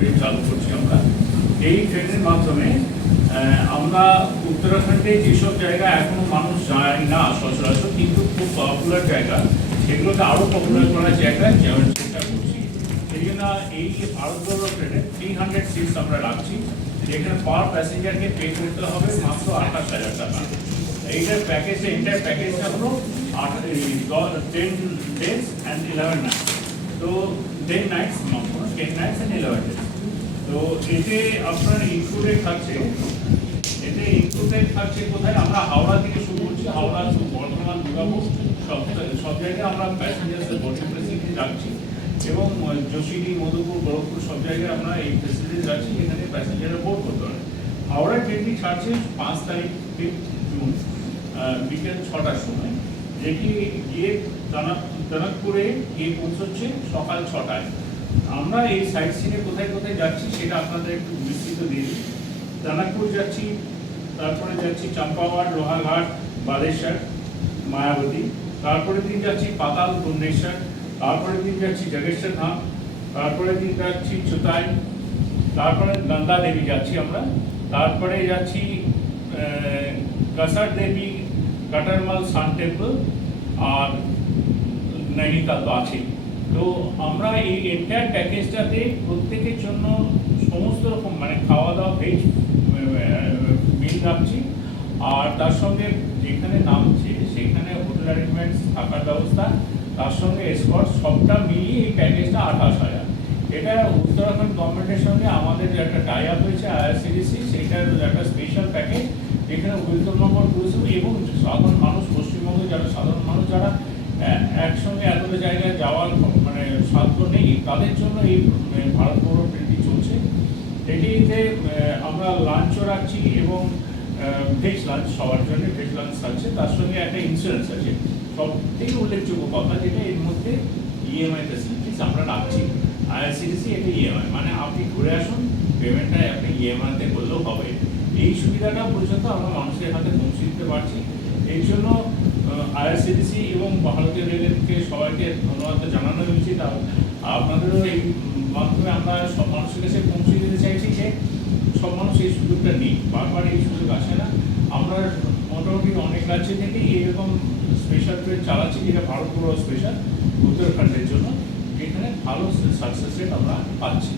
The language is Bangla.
ট্রেন চালু করছি আমরা। এই ট্রেনের মাধ্যমে আমরা উত্তরাখণ্ডে যেসব জায়গা এখনও মানুষ যায় না সচরাচর, কিন্তু খুব পপুলার জায়গা, সেগুলোকে আরও পপুলার করার জায়গা যেমন চেষ্টা করছি। সেই জন্য এই যে ভারত ট্রেনে থ্রি হান্ড্রেড সিটস আমরা রাখছি, যেখানে পার প্যাসেঞ্জারকে পে করতে হবে মাত্র আঠাশ হাজার টাকা। এইটার প্যাকেজটা এন্টার প্যাকেজটা হলো আট ten days and eleven nights তো ten nights ten nights eleven days তো এতে আপনার ইনক্লুডেড থাকছে, এতে ইনক্লুডেড থাকছে কোথায়? আমরা হাওড়া থেকে শুরু করছি, হাওড়া বর্ধমান, দুর্গাপুর, সব সব জায়গায় আমরা প্যাসেঞ্জারদের বোর্ডিং ফেসিলিটি রাখছি এবং যোশীডি মধুপুর গোরখপুর সব জায়গায় আমরা এই ফেসিলিটি রাখছি যেখানে প্যাসেঞ্জাররা বোর্ড করতে পারে। হাওড়া ট্রেনটি ছাড়ছে পাঁচ তারিখ ফিফথ জুন বিকেল ছটার সময়। যেটি গিয়ে টানাক টানাকপুরে গিয়ে পৌঁছচ্ছে সকাল ছটায়। আমরা এই সাইট সিনে কোথায় কোথায় যাচ্ছি সেটা আপনাদের একটু বিস্তৃত দিয়ে দিই। যাচ্ছি, তারপরে যাচ্ছি চম্পাওয়াড় লোহাঘাট বালেশ্বর, মায়াবতী। তারপরে দিন যাচ্ছি পাতাল, ভুবনেশ্বর। তারপরে দিন যাচ্ছি জগেশ্বর ধাম। তারপরে দিন যাচ্ছি চুতাই তারপরে গঙ্গা দেবী যাচ্ছি আমরা। তারপরে যাচ্ছি কাসার দেবী কাটারমাল সান টেম্পল আর নৈনিতাল তো আছেই তো আমরা এই এন্টায়ার প্যাকেজটাতে প্রত্যেকের জন্য সমস্ত রকম মানে খাওয়া দাওয়া ভেজ মিল রাখছি আর তার সঙ্গে যেখানে নামছে সেখানে হোটেল অ্যারেঞ্জমেন্টস থাকার ব্যবস্থা তার সঙ্গে এসকর্ট সবটা মিলিয়ে এই প্যাকেজটা আঠাশ হাজার এটা উত্তরাখণ্ড গভর্নমেন্টের সঙ্গে আমাদের যে একটা টাই আপ হয়েছে আইআরসিডিসি সেটার একটা স্পেশাল যেখানে উইলকম নম্বর এবং সাধারণ মানুষ পশ্চিমবঙ্গে যারা সাধারণ মানুষ যারা একসঙ্গে এতটা জায়গায় যাওয়ার মানে সাধ্য নেই তাদের জন্য এই উম, ভারত ট্রেনটি চলছে। এটিতে আমরা লাঞ্চও রাখছি এবং ভেজ লাঞ্চ সবার জন্য ভেজ লাঞ্চ থাকছে। তার সঙ্গে একটা ইন্স্যুরেন্স আছে। সব থেকে উল্লেখযোগ্য কথা যেটা এর মধ্যে ইএমআই ফেসিলিটিস আমরা রাখছি। আইআরসিটিসি এটা ইএমআই মানে আপনি ঘুরে আসুন পেমেন্টটা আপনি ইএমআইতে করলেও হবে। এই সুবিধাটা পর্যন্ত আমরা মানুষের হাতে পৌঁছে দিতে পারছি। এই জন্য আইআরসিটিসি এবং ভারতীয় রেলকে সবাইকে ধন্যবাদ জানানো উচিত আপনাদেরও এই মাধ্যমে আমরা সব মানুষের কাছে পৌঁছে দিতে চাইছি যে সব মানুষ এই সুযোগটা নেই বারবার এই সুযোগ আসে না। আমরা মোটামুটি অনেক রাজ্য থেকেই এরকম স্পেশাল ট্রেন চালাচ্ছি যেটা ভারত পুরো স্পেশাল উত্তরাখণ্ডের জন্য। যেখানে ভালো সাকসেস রেট আমরা পাচ্ছি।